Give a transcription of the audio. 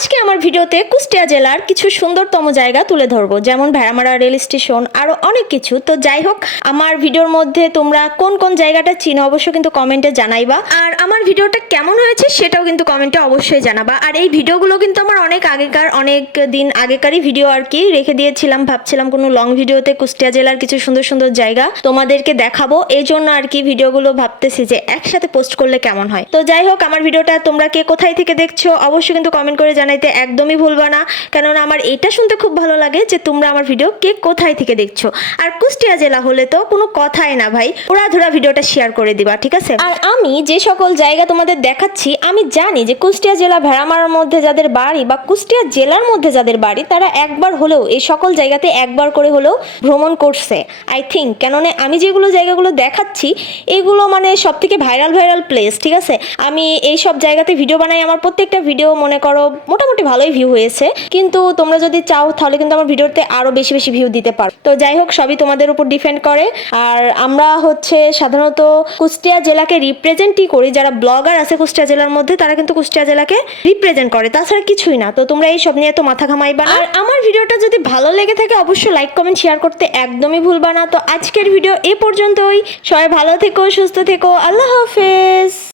আজকে আমার ভিডিওতে কুষ্টিয়া জেলার কিছু সুন্দরতম জায়গা তুলে ধরবো, যেমন ভেড়ামারা রেল স্টেশন, আরো অনেক কিছু। তো যাই হোক, আমার ভিডিওর মধ্যে তোমরা কোন কোন জায়গাটা চিনো অবশ্যই কিন্তু কমেন্টে জানাইবা, আর আমার ভিডিওটা কেমন হয়েছে সেটাও কিন্তু কমেন্টে অবশ্যই জানাবা। আর এই ভিডিওগুলো কিন্তু আমার অনেক দিন আগেকারই ভিডিও আর কি রেখে দিয়েছিলাম, ভাবছিলাম কোনো লং ভিডিওতে কুষ্টিয়া জেলার কিছু সুন্দর সুন্দর জায়গা তোমাদেরকে দেখাবো, এই জন্য আর কি ভিডিওগুলো ভাবতেছি যে একসাথে পোস্ট করলে কেমন হয়। তো যাই হোক, আমার ভিডিওটা তোমরা কে কোথায় থেকে দেখছো অবশ্যই কিন্তু কমেন্ট করে জানাইতে একদমই ভুলবা না, কেননা আমার এটা শুনতে খুব ভালো লাগে যে তোমরা আমার ভিডিও কে কোথায় থেকে দেখছো। আর কুষ্টিয়া জেলা হলে তো কোনো কথাই না ভাই, ওরা ভিডিওটা শেয়ার করে দিবা, ঠিক আছে? আর আমি যে সকল জায়গা তোমাদের দেখাচ্ছি, আমি জানি যে কুষ্টিয়া জেলা ভেড়ামারার মধ্যে যাদের বাড়ি বা কুষ্টিয়া জেলার মধ্যে যাদের বাড়ি, তারা একবার হলেও এই সকল জায়গাতে একবার করে হলেও ভ্রমণ করছে আই থিঙ্ক, কেননা আমি যেগুলো জায়গাগুলো দেখাচ্ছি এগুলো মানে সব থেকে ভাইরাল প্লেস, ঠিক আছে? আমি এই সব জায়গাতে ভিডিও বানাই, আমার প্রত্যেকটা ভিডিও মনে করো মোটামুটি ভালোই ভিউ হয়েছে, কিন্তু তোমরা যদি চাও তাহলে কিন্তু আমার ভিডিওতে আরো বেশি ভিউ দিতে পারো। তো যাই হোক, সবই তোমাদের উপর ডিপেন্ড করে। আর আমরা হচ্ছে সাধারণত কুষ্টিয়া জেলাকে রিপ্রেজেন্টই করি, যারা ব্লগার আছে কুষ্টিয়া জেলার মধ্যে তারা কিন্তু কুষ্টিয়া জেলাকে রিপ্রেজেন্ট করে, তাছাড়া কিছুই না। তো তোমরা এই সব নিয়ে তো মাথা ঘামাইবা না। আর আমার ভিডিওটা যদি ভালো লেগে থাকে অবশ্যই লাইক কমেন্ট শেয়ার করতে একদমই ভুলবা না। তো আজকের ভিডিও এ পর্যন্তই, সবাই ভালো থেকো, সুস্থ থেকো, আল্লাহ হাফেজ।